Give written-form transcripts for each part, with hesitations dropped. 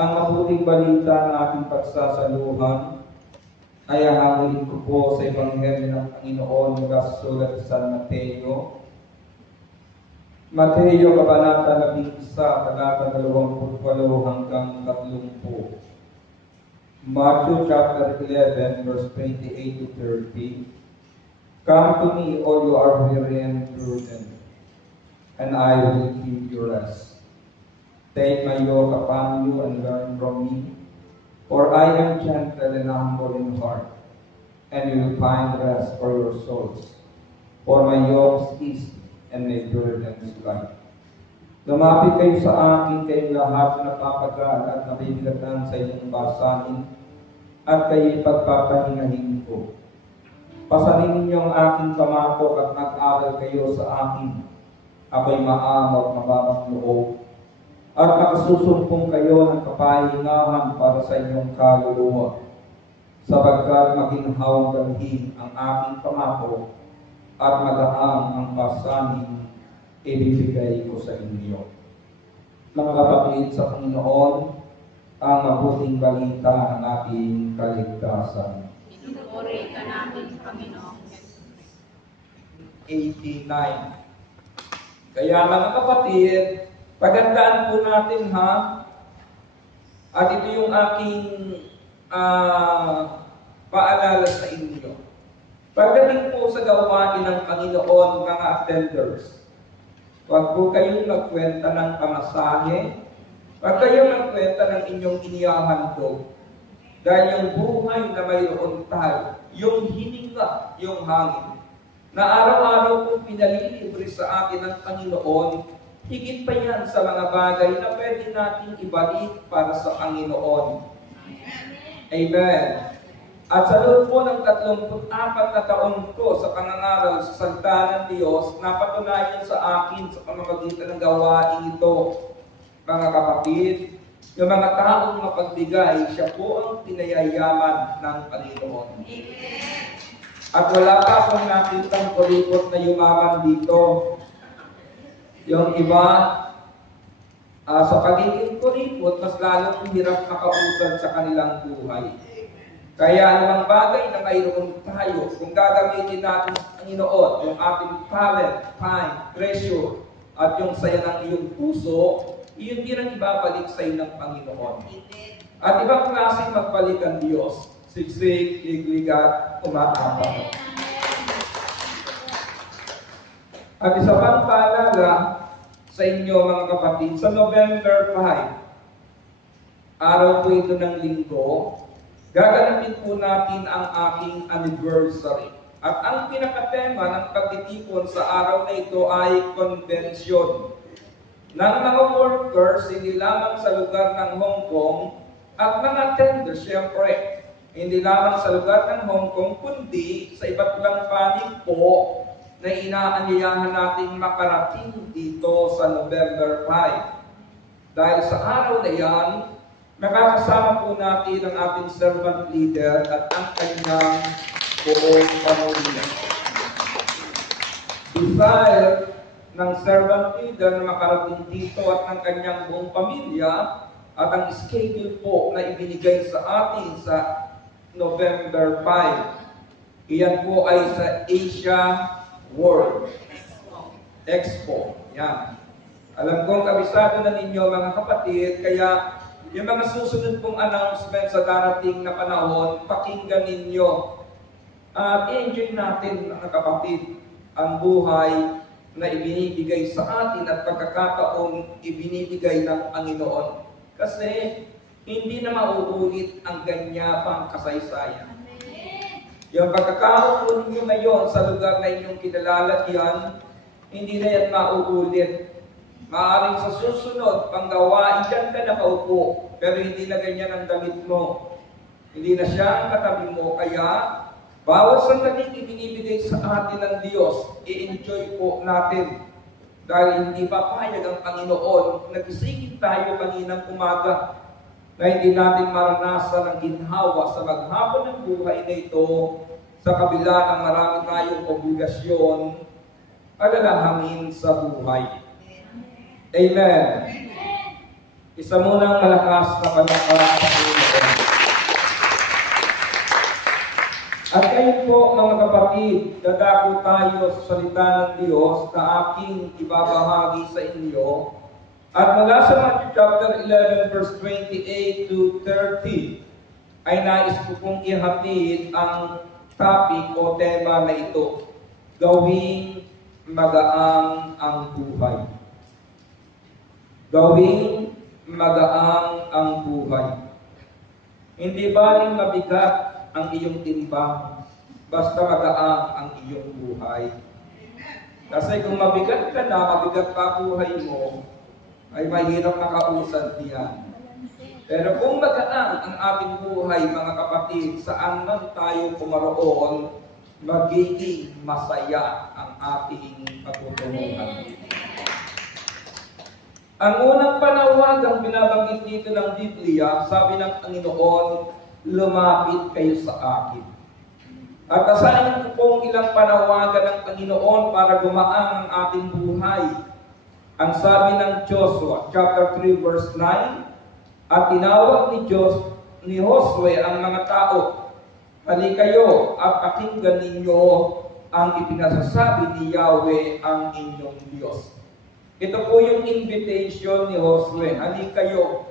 Ang mabuting balita ng ating pagsasaluhan ay hahamulin ko po sa Ebanghelyo ng Panginoon mula sa sulat sa San Mateo. Mateo, Kabanata 11, talata 28 hanggang 30. Matthew chapter 11, verse 28 to 30. Come to me, all you are weary and burdened, and I will give you rest. Take my yoke upon you and learn from me, for I am gentle and humble in heart, and you will find rest for your souls. For my yoke is easy and my burden is light. Lumapit kayo sa akin, kayong lahat na napapagod at nabibigatan sa inyong basahin, at kayo'y pagpapahingahin ko. Pasanin ninyo ang aking pangako at mag-aral kayo sa akin. Ako'y maamo at mababang loob, at makasusumpong kayo ng kapahingahan para sa inyong kaluluwa, sapagkat maginhawang dalhin ang aking pangako at magaan ang pasanin ibibigay ko sa inyo. Mga kapatid sa Panginoon, ang mabuting balita ng ating kaligtasan. Pinupuri ka namin, Panginoon. 89. Kaya mga kapatid, pagandaan po natin ha, at ito yung aking paalala sa inyo. Pagdating po sa gawain ng Panginoon, mga attenders, huwag po kayong magkwenta ng pamasahe, huwag kayong magkwenta ng inyong inihahandog, dahil yung buhay na mayroon tayo, yung hininga, yung hangin, na araw-araw pong pinalilibre sa atin ng Panginoon, higit pa yan sa mga bagay na pwede nating ibalik para sa Panginoon. Amen. At sa loob po ng 34 na taon ko sa pangangaral sa salita ng Diyos, napatunayan sa akin sa pamamagitan ng gawain ito, mga kapatid, yung mga taong mapagbigay, siya po ang pinayayaman ng Panginoon. At wala pa akong nakitang kuripot na yumaman dito. Yung iba, sa pagiging kuripot, mas lalong hirap makausad sa kanilang buhay. Kaya anumang bagay na mayroon tayo, kung gagamitin natin sa Panginoon, yung ating talent, time, treasure, at yung saya ng iyong puso, iyon din ang ibabalik sa iyo ng Panginoon. At ibang klaseng magbalik ang Diyos, siksik, ligligat, umatapang. At isa pang paalala sa inyo mga kapatid, sa November 5, araw po ito ng linggo, gaganapin po natin ang aking anniversary. At ang pinakatema ng pagtitipon sa araw na ito ay convention ng mga workers, hindi lamang sa lugar ng Hong Kong, at mga attenders, siyempre, hindi lamang sa lugar ng Hong Kong, kundi sa iba't ibang panig po na inaanyayahan nating makarating dito sa November 5. Dahil sa araw na yan, makakasama po natin ang ating servant leader at ang kanyang buong pamilya. Desire ng servant leader na makarating dito at ng kanyang buong pamilya at ang schedule po na ibinigay sa atin sa November 5. Iyan po ay sa Asia World Expo. Yan. Alam kong kabisado na ninyo mga kapatid, kaya yung mga susunod pong announcement sa darating na panahon, pakinggan ninyo. At i-enjoy natin mga kapatid ang buhay na ibinibigay sa atin at pagkakataong ibinibigay ng Panginoon. Kasi hindi na mauulit ang ganyapang kasaysayan. Yung pagkakaroon ninyo ngayon sa lugar na inyong kinalalagyan, hindi na yan mauulit. Maaaring sa susunod, panggawain dyan ka nakaupo, pero hindi na ganyan ang damit mo. Hindi na siya ang katabi mo, kaya bawat sandaling ibinibigay sa atin ng Diyos, i-enjoy po natin. Dahil hindi papayag ang Panginoon, nagisingin tayo kaninang umaga, na hindi natin maranasan ang ginhawa sa maghapon ng buhay na ito, sa kabila ng marami tayong obligasyon, alalahanin sa buhay. Amen. Isa munang malakas na palakpak sa Panginoon. At kayo po mga kapatid, dadako tayo sa salita ng Diyos na aking ibabahagi sa inyo. At mula sa Matthew chapter 11 verse 28 to 30 ay nais ko pong ihatid ang topic o tema na ito. Gawing magaang ang buhay. Gawing magaang ang buhay. Hindi baling mabigat ang iyong timbang, basta magaang ang iyong buhay. Kasi kung mabigat ka na, mabigat pa buhay mo, ay mahirap makausad diyan. Pero kung magaang ang ating buhay, mga kapatid, saan man tayo pumaroon, magiging masaya ang ating patutunguhan. Ang unang panawagang binabanggit dito ng Biblia, sabi ng Panginoon, lumapit kayo sa akin. At asahin ko pong ilang panawagan ng Panginoon para gumaang ang ating buhay. Ang sabi ng Joshua, chapter 3, verse 9, at tinawag ni Josue ang mga tao, hali kayo at pakinggan ninyo ang ipinasasabi ni Yahweh ang inyong Diyos. Ito po yung invitation ni Josue, hali kayo,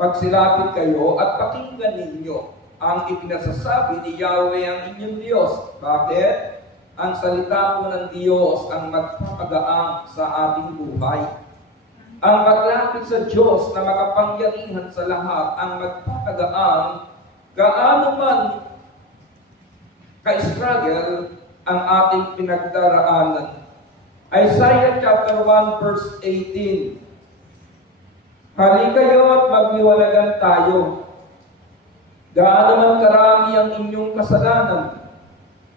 magsilapit kayo at pakinggan ninyo ang ipinasasabi ni Yahweh ang inyong Diyos. Bakit? Ang salita po ng Diyos ang magpapagaang sa ating buhay. Ang maglapit sa Diyos na makapangyarihan sa lahat ang magpapagaang gaano man ka-struggle ang ating pinagdaraanan. Isaiah chapter 1 verse 18. Hali kayo at magliwanagan tayo. Gaano man karami ang inyong kasalanan,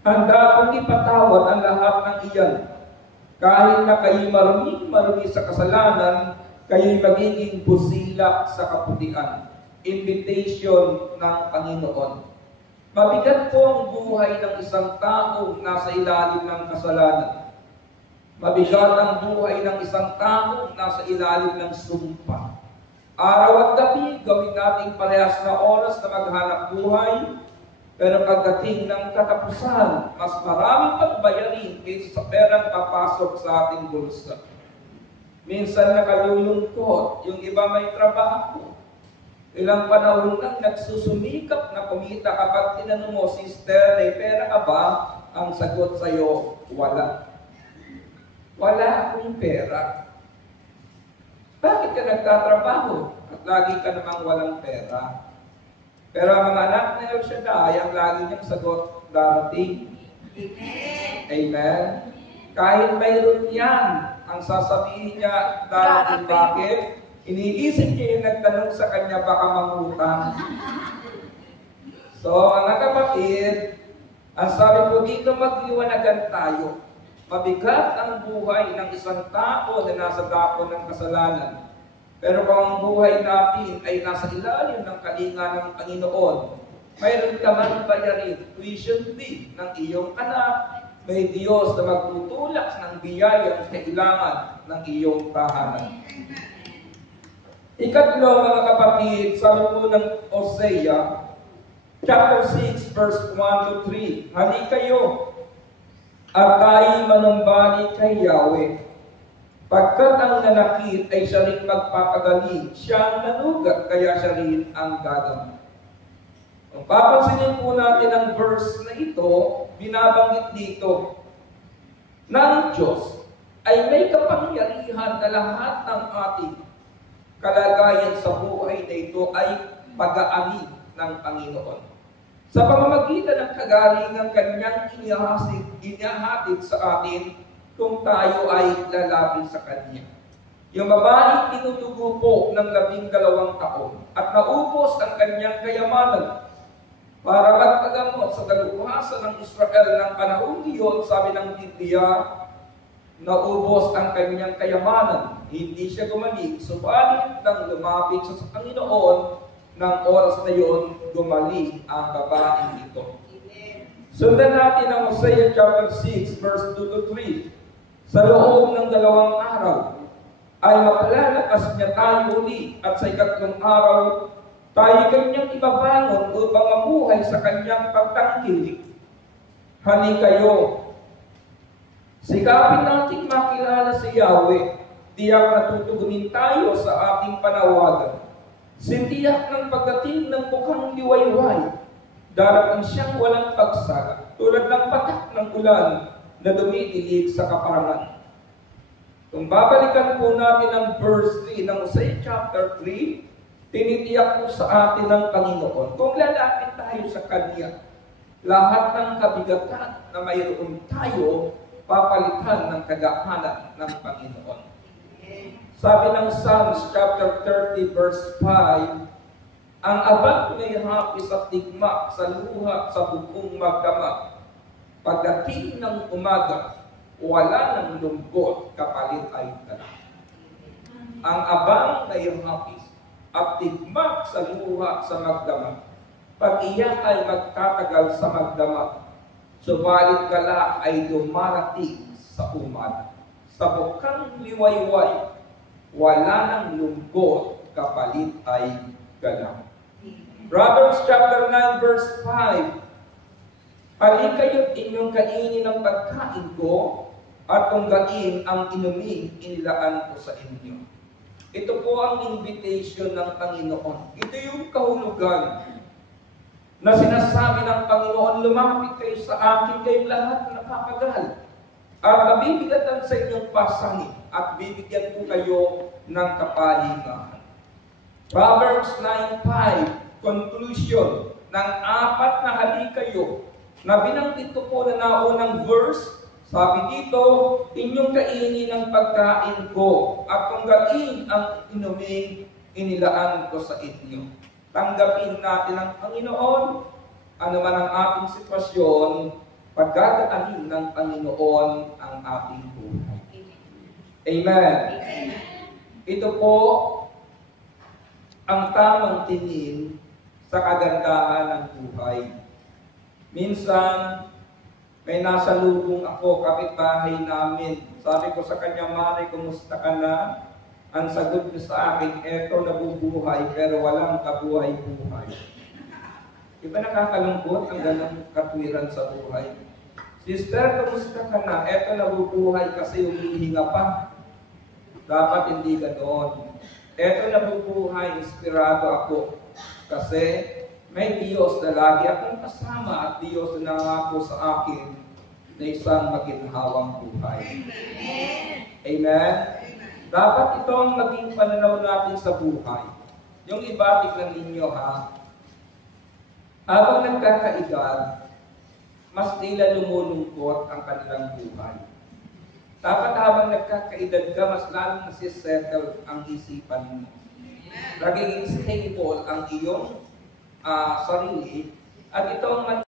handa kong ipatawad ang lahat ng iyan. Kahit na kayo'y marumi sa kasalanan, kayo'y magiging busilak sa kaputian. Invitation ng Panginoon. Mabigat po ang buhay ng isang taong nasa ilalim ng kasalanan. Mabigat ang buhay ng isang taong nasa ilalim ng sumpa. Araw at gabi, gawin natin parehas na oras na maghanap buhay, pero pagdating ng katapusan, mas maraming pagbayarin kaysa sa perang papasok sa ating bulsa. Minsan nakalulungkot, yung iba may trabaho. Ilang panahon nang nagsusumikap na kumita, kapag tinanong mo, sister, may pera ka ba? Ang sagot sa'yo, wala. Wala akong pera. Bakit ka nagtatrabaho at lagi ka namang walang pera? Pero ang mga anak na El Shaddai, ang lagi niyang sagot, darating. Amen. Kahit mayroon yan, ang sasabihin niya, darating bakit? Iniisip niya yung nagtanong sa kanya, baka mangutang. So, mga kapatid, ang sabi po dito, magliwanagan tayo. Mabigat ang buhay ng isang tao na nasa dako ng kasalanan. Pero kung ang buhay natin ay nasa ilalim ng kalinga ng Panginoon, mayroon ka man bayarin tuition fee ng iyong anak, may Diyos na magtutulak ng biyayang kailangan ng iyong tahanan. Ikatlo, mga kapatid, sabi po ng Hosea, chapter 6, verse 1 to 3, hali kayo, at tayo'y manumbalik kay Yahweh. Pagkat ang nanakit ay siya rin magpapagaling, siya ang nanugat, kaya siya rin ang gagamot. Kung papansinin po natin ang verse na ito, binabanggit dito ng Diyos ay may kapangyarihan na lahat ng ating kalagayan sa buhay na ito ay pag-aani ng Panginoon. Sa pamamagitan ng kagalingan kanyang inihahatid sa atin kung tayo ay lalapit sa Kanya. Yung babaeng tinutugo po ng 12 taon at naubos ang kanyang kayamanan para magpagamot sa daluhasan ng Israel ng panahon iyon, sabi ng Biblia, naubos ang kanyang kayamanan. Hindi siya gumaling, subalit nang lumapit siya sa Panginoon, ng oras na yun, gumaling ang babaeng ito. Sundan natin ang Hosea chapter 6, verse 2 to 3. Sa loob ng 2 araw, ay mapalalakas niya tayo uli at sa ikatlong araw, tayo kanyang ibabangon upang mamuhay sa kanyang pagtangkilik. Halikayo, sikapin natin makilala si Yahweh. Tiyak na tutugunin tayo sa ating panawagan. Sintiyak ng pagdating ng mukhang liwayway, darating siyang walang pagsara, tulad ng patak ng ulan na dumidilig sa kaparangan. Kung babalikan po natin ang verse 3 ng Hosea chapter 3, tinitiyak po sa atin ng Panginoon, kung lalapit tayo sa Kanya, lahat ng kabigatan na mayroon tayo, papalitan ng kagahanan ng Panginoon. Sabi ng Psalms chapter 30 verse 5, ang abang may hapis at tigma sa luha sa bukong magdamag. Pagdating ng umaga, wala ng lungkot, kapalit ay dala. Ang abang may hapis at tigma sa luha sa magdamag. Pag iyan ay magtatagal sa magdamag, subalit gala ay dumarating sa umaga. Sa bukang liwayway, wala ng lungkot, kapalit ay gala. Proverbs chapter 9 verse 5, halikayo't inyong kainin ang pagkain ko, at tunggain ang inuming inilaan ko sa inyo. Ito po ang invitation ng Panginoon. Ito yung kahulugan na sinasabi ng Panginoon, lumapit kayo sa akin, kayong lahat na nakakagal, at mabibigatan sa inyong pasanin, at bibigyan ko kayo ng kapahingahan. Proverbs 9:5, conclusion ng apat na halikayo na binanggit po na naunang verse. Sabi dito, inyong kainin ang pagkain ko at tunggain ang inuming inilaan ko sa inyo. Tanggapin natin ang Panginoon, ano man ang ating sitwasyon, pagdadaanin ng Panginoon ang ating buhay. Amen. Ito po ang tamang tingin sa kagandahan ng buhay. Minsan, may nasa lubong ako, kapitbahay namin. Sabi ko sa kanya, Mari, kumusta ka na? Ang sagot niya sa akin, eto nabubuhay, pero walang kabuhay-buhay. Diba nakakalungkot ang ganang katwiran sa buhay? Sister, kumusta ka na? Eto nabubuhay kasi humihinga pa. Dapat hindi ganoon. Eto nabubuhay, inspirado ako. Kasi may Diyos na lagi akong kasama at Diyos na nangako sa akin na isang maginhawang buhay. Amen? Dapat ito ang maging pananaw natin sa buhay. Yung iba, tignan ninyo ha. Habang nagkakaedad, mas tila lumulungkot ang kanilang buhay. Dapat habang nagkakaedad ka, mas lalong nasisettle ang isipan mo. Nagiging stable ang iyong sarili, at ito ang